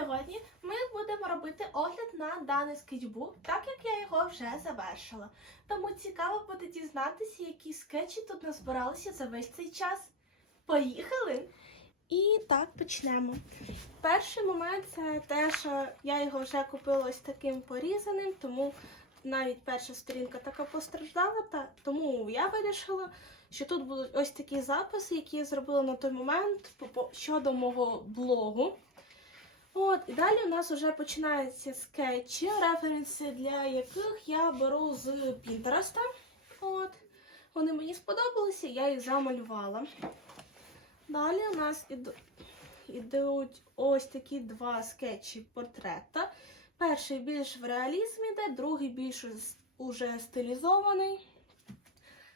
Сьогодні ми будемо робити огляд на даний скетчбук, так як я його вже завершила. Тому цікаво буде дізнатися, які скетчі тут назбиралися за весь цей час. Поїхали! І так почнемо. Перший момент це те, що я його вже купила ось таким порізаним, тому навіть перша сторінка така постраждала, та тому я вирішила, що тут будуть ось такі записи, які я зробила на той момент щодо мого блогу. От, і далі у нас вже починаються скетчі, референси для яких я беру з Пінтереста. От. Вони мені сподобалися, я їх замалювала. Далі у нас ідуть ось такі два скетчі портрета. Перший більш в реалізм іде, другий більш уже стилізований.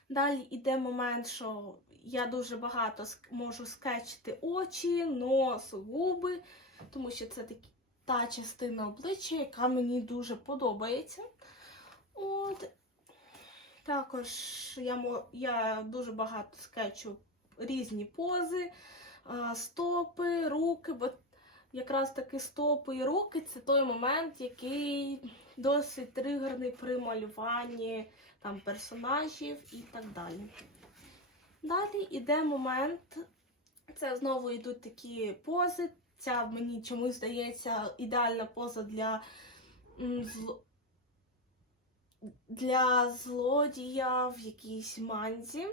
Далі йде момент, що я дуже багато можу скетчити очі, нос, губи, тому що це такі, та частина обличчя, яка мені дуже подобається. От. Також я, я дуже багато скетчу різні пози, стопи, руки, бо якраз таки стопи і руки це той момент, який досить тригерний при малюванні там, персонажів і так далі. Далі йде момент, це знову йдуть такі пози. Ця мені чомусь здається ідеальна поза для, для злодія в якійсь манзі.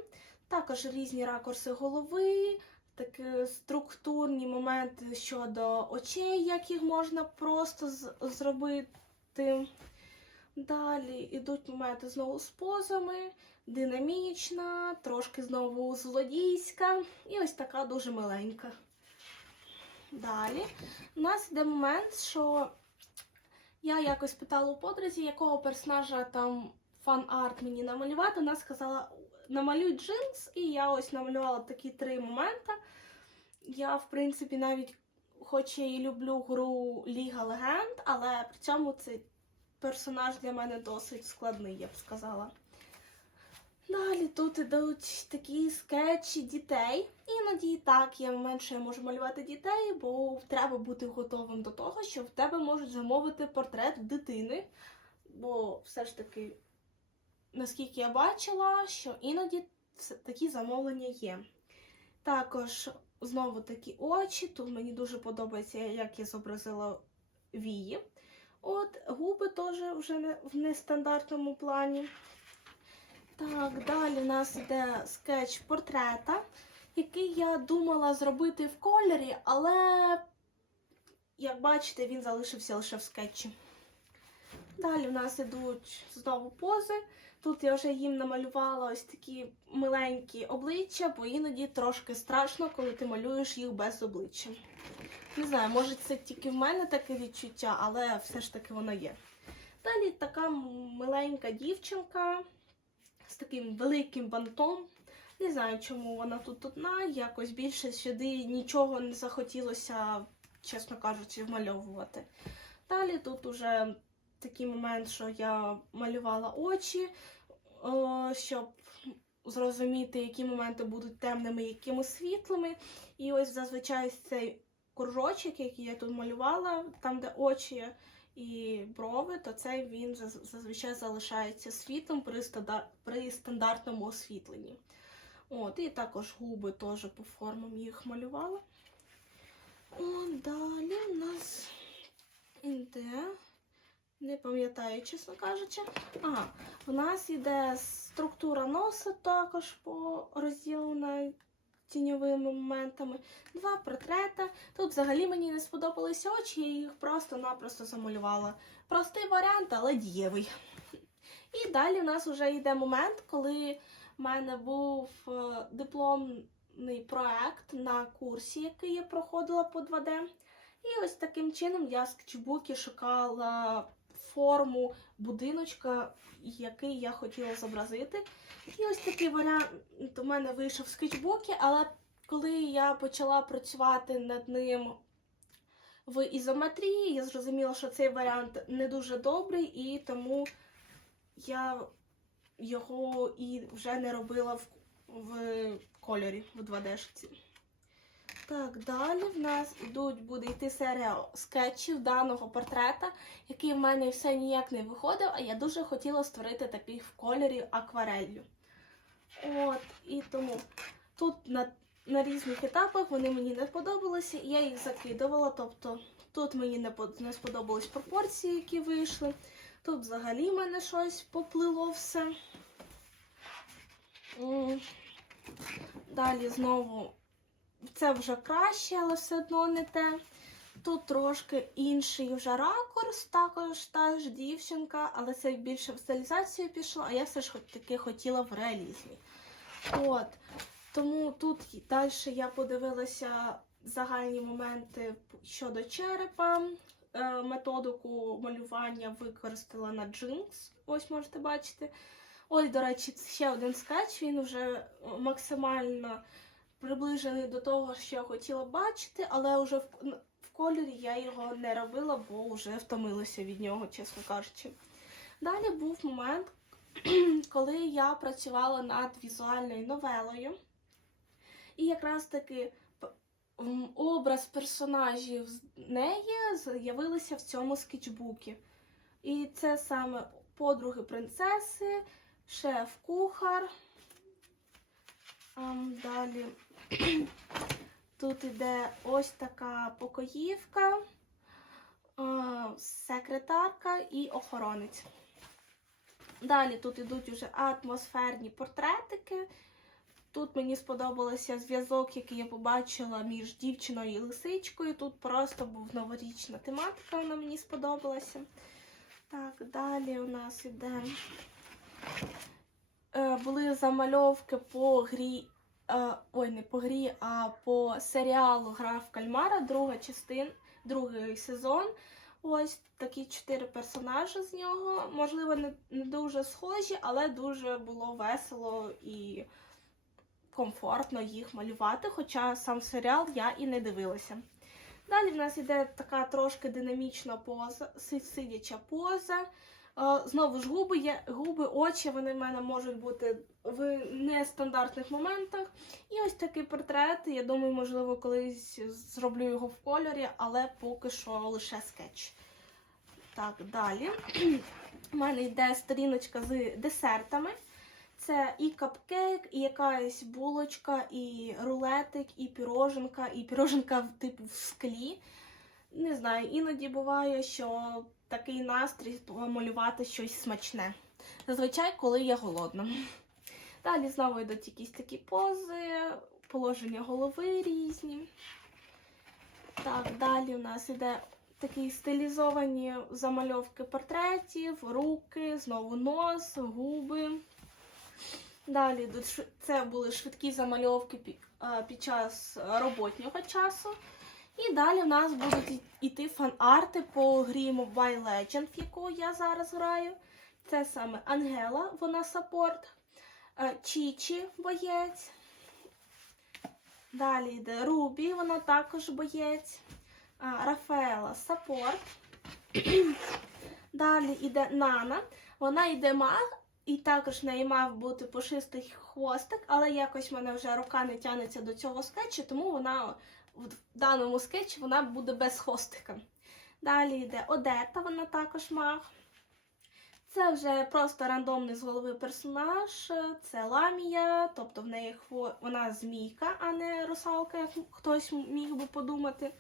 Також різні ракурси голови, такі структурні моменти щодо очей, як їх можна просто зробити. Далі йдуть моменти знову з позами, динамічна, трошки знову злодійська і ось така дуже миленька. Далі у нас йде момент, що я якось питала у подрузі, якого персонажа там фан-арт мені намалювати. Вона сказала, намалюй джинс, і я ось намалювала такі три моменти. Я, в принципі, навіть, хоч і люблю гру Ліга Легенд, але при цьому цей персонаж для мене досить складний, я б сказала. Далі тут ідуть такі скетчі дітей. Іноді так я можу малювати дітей, бо треба бути готовим до того, що в тебе можуть замовити портрет дитини. Бо все ж таки, наскільки я бачила, що іноді такі замовлення є. Також знову такі очі. Тут мені дуже подобається, як я зобразила вії. От губи теж вже в нестандартному плані. Так, далі у нас йде скетч портрета, який я думала зробити в кольорі, але, як бачите, він залишився лише в скетчі. Далі у нас йдуть знову пози. Тут я вже їм намалювала ось такі миленькі обличчя, бо іноді трошки страшно, коли ти малюєш їх без обличчя. Не знаю, може це тільки в мене таке відчуття, але все ж таки воно є. Далі така миленька дівчинка таким великим бантом. Не знаю, чому вона тут одна, якось більше сюди нічого не захотілося, чесно кажучи, вмальовувати. Далі тут уже такий момент, що я малювала очі, щоб зрозуміти, які моменти будуть темними, якими світлими. І ось зазвичай цей кружочок, який я тут малювала, там, де очі і брови, то цей він зазвичай залишається світлом при, стандартному освітленні. От, і також губи теж по формам їх малювала. От, далі у нас іде, не пам'ятаю, чесно кажучи. Ага, у нас іде структура носа також по розділена тіньовими моментами. Два портрета. Тут взагалі мені не сподобалися очі, я їх просто-напросто замалювала. Простий варіант, але дієвий. І далі у нас вже йде момент, коли в мене був е, дипломний проект на курсі, який я проходила по 2D. І ось таким чином я в скетчбукі шукала форму будиночка, який я хотіла зобразити. І ось такий варіант у мене вийшов в скетчбукі, але коли я почала працювати над ним в ізометрії, я зрозуміла, що цей варіант не дуже добрий, і тому я його і вже не робила в, в кольорі в 2D-шці. Так, далі в нас ідуть, буде йти серія скетчів даного портрета, який в мене все ніяк не виходив, а я дуже хотіла створити такий в кольорі аквареллю. От, і тому тут на, на різних етапах вони мені не подобалися, я їх закидувала. Тобто тут мені не, не сподобались пропорції, які вийшли. Тут взагалі в мене щось поплило все. Далі знову це вже краще, але все одно не те. Тут трошки інший вже ракурс, також та ж дівчинка, але це більше в стилізацію пішло, а я все ж таки хотіла в реалізмі. От. Тому тут далі я подивилася загальні моменти щодо черепа. Е, Методику малювання використала на Jinx, ось можете бачити. Ось, до речі, ще один скетч, він вже максимально приближений до того, що я хотіла бачити, але вже в, в кольорі я його не робила, бо вже втомилася від нього, чесно кажучи. Далі був момент, коли я працювала над візуальною новелою. І якраз таки образ персонажів з неї з'явилися в цьому скетчбукі. І це саме подруги принцеси, шеф-кухар. Далі тут іде ось така покоївка, е, секретарка і охоронець. Далі тут ідуть уже атмосферні портретики. Тут мені сподобався зв'язок, який я побачила між дівчиною і лисичкою. Тут просто був новорічна тематика, вона мені сподобалася. Так, далі у нас іде. Е, були замальовки по грі. Е, ой, не по грі, а по серіалу Гра в Кальмара, друга частина, другий сезон. Ось такі чотири персонажі з нього. Можливо, не, не дуже схожі, але дуже було весело і комфортно їх малювати, хоча сам серіал я і не дивилася. Далі в нас іде така трошки динамічна поза, сидяча поза. Знову ж губи, є, губи, очі, вони в мене можуть бути в нестандартних моментах. І ось такий портрет. Я думаю, можливо, колись зроблю його в кольорі, але поки що лише скетч. Так, далі. У мене йде сторіночка з десертами. Це і капкейк, і якась булочка, і рулетик, і піроженка, і піроженка типу в склі. Не знаю, іноді буває, що такий настрій малювати щось смачне. Зазвичай, коли я голодна. Далі знову йдуть якісь такі пози, положення голови різні. Так, далі у нас іде такі стилізовані замальовки портретів, руки, знову нос, губи. Далі це були швидкі замальовки під час роботнього часу. І далі в нас будуть іти фан-арти по грі Mobile Legends, в яку я зараз граю. Це саме Ангела, вона саппорт, е, Чічі боєць. Далі йде Рубі, вона також боєць. Рафаела саппорт. Далі йде Нана, вона йде маг, і також в неї мав бути пушистий хвостик, але якось в мене вже рука не тягнеться до цього скетчу, тому вона в даному скетчі вона буде без хвостика. Далі йде Одета, вона також маг. Це вже просто рандомний з голови персонаж. Це ламія, тобто в неї хво... вона змійка, а не русалка, як хтось міг би подумати.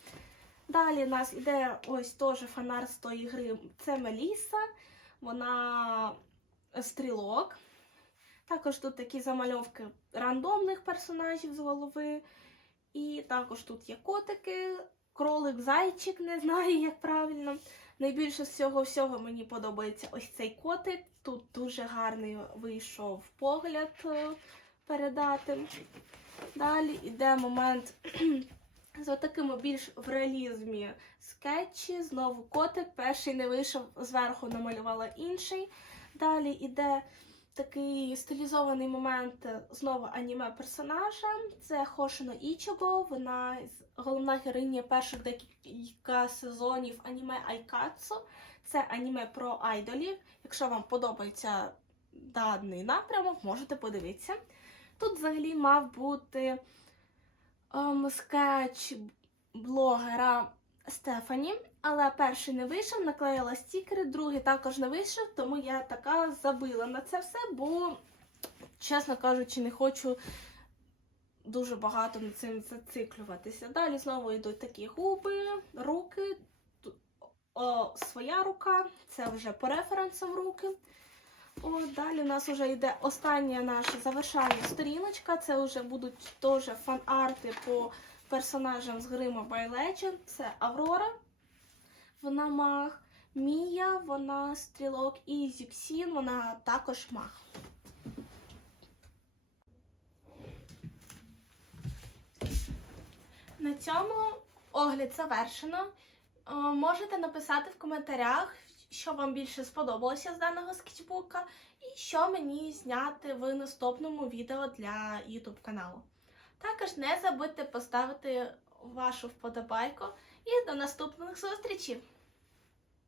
Далі в нас іде ось теж фанар з тої гри. Це Меліса, вона стрілок. Також тут такі замальовки рандомних персонажів з голови. І також тут є котики, кролик, зайчик, не знаю, як правильно. Найбільше з цього всього мені подобається ось цей котик. Тут дуже гарний вийшов погляд е, передати. Далі йде момент з такими більш в реалізмі скетчі. Знову котик. Перший не вийшов, зверху намалювала інший. Далі йде такий стилізований момент е, знову аніме персонажа. Це Хошино Ічого. Вона головна героїня перших декілька сезонів аніме Айкацу. Це аніме про айдолів. Якщо вам подобається даний напрямок, можете подивитися. Тут взагалі мав бути. ем, скетч блогера Стефані. Але перший не вийшов, наклеїла стікери, другий також не вийшов, тому я така забила на це все, бо, чесно кажучи, не хочу дуже багато над цим зациклюватися. Далі знову йдуть такі губи, руки, о, своя рука, це вже по референсам руки. О, далі у нас вже йде остання наша завершальна сторіночка. Це вже будуть теж фан-арти по персонажам з гри Mobile Legends. Це Аврора, вона маг, Мія, вона стрілок, і Зюксін, вона також маг. На цьому огляд завершено. Е, Можете написати в коментарях, що вам більше сподобалося з даного скетчбука, і що мені зняти в наступному відео для YouTube каналу. Також не забудьте поставити вашу вподобайку і до наступних зустрічей!